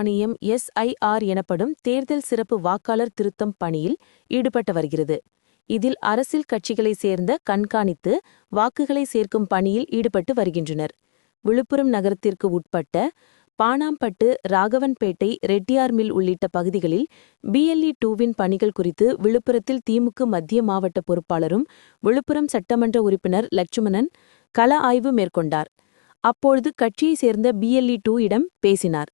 ஆணையம் SIR எனப்படும் தேர்தல் சிறப்பு வாக்காளர் திருத்தம் பணியில் ஈடுபட்டு வருகிறது. இதில் அரசியல் கட்சிகளைச் சேர்ந்த கண்காணித்து வாக்குகளை சேர்க்கும் பணியில் ஈடுபட்டு வருகின்றனர். விழுப்புரம் நகரத்திற்கு உட்பட்ட பாணாம்பட்டு, ராகவன்பேட்டை, ரெட்டியார் மில் உள்ளிட்ட பகுதிகளில் BLE-2வின் பணிகள் குறித்து விழுப்புரத்தில் திமுக மத்திய மாவட்ட பொறுப்பாளரும் விழுப்புரம் சட்டமன்ற உறுப்பினர் லட்சுமணன் கள ஆய்வு மேற்கொண்டார். அப்பொழுது கட்சியைச் சேர்ந்த BLE-2 பேசினார்.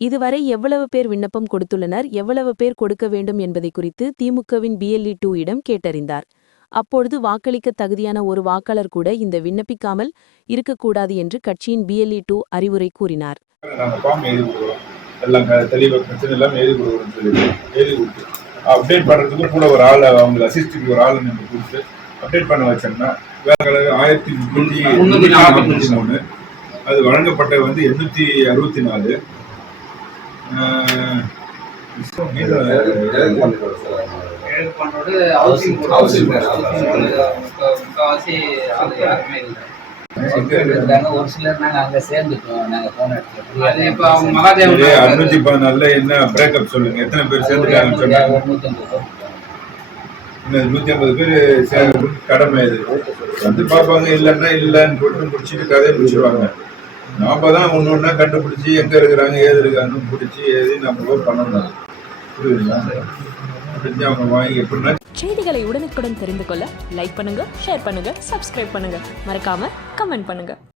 இதுவரை எவ்வளவு பேர் விண்ணப்பம் கொடுத்துள்ளனர், எவ்வளவு பேர் கொடுக்க வேண்டும் என்பதை குறித்து திமுகவின் BLE-2 கேட்டறிந்தார். அப்பொழுது வாக்களிக்க தகுதியான ஒரு வாக்காளர் கூட இந்த விண்ணப்பிக்காமல் இருக்கக்கூடாது என்று கட்சியின் BLE-2 அறிவுரை கூறினார். அப்டேட் பண்றதுக்கு கூட ஒரு ஆள், அவங்க அசிஸ்டுக்கு ஒரு ஆள் நம்ம கொடுத்து அப்டேட் பண்ண வச்சோம்னா 1343 அது வழங்கப்பட்ட 864. ஒரு சிலர் நாங்க அங்க சேர்ந்துட்டோம். நாங்க போன இடத்துல என்ன பிரேக்கப் சொல்லுங்க, எத்தனை பேர் சேர்ந்துட்டாங்கன்னு சொன்னாங்க. 150 பேர் கடமை இது வந்து பார்ப்பாங்க. இல்லைன்னா இல்லைன்னு போட்டு முடிச்சுட்டு கதையை முடிச்சிருவாங்க. நாம தான் ஒன்னொன்னா கண்டுபிடிச்சி எங்க இருக்கிறாங்க, ஏது இருக்காங்கன்னு பிடிச்சி ஏது நம்ம பண்ணணும். புரியுதுங்களா? அவங்க வாங்கி எப்படின்னா செய்திகளை உடனுக்குடன் தெரிந்து கொள்ள லைக் பண்ணுங்க, ஷேர் பண்ணுங்க, சப்ஸ்கிரைப் பண்ணுங்க, மறக்காம கமெண்ட் பண்ணுங்க.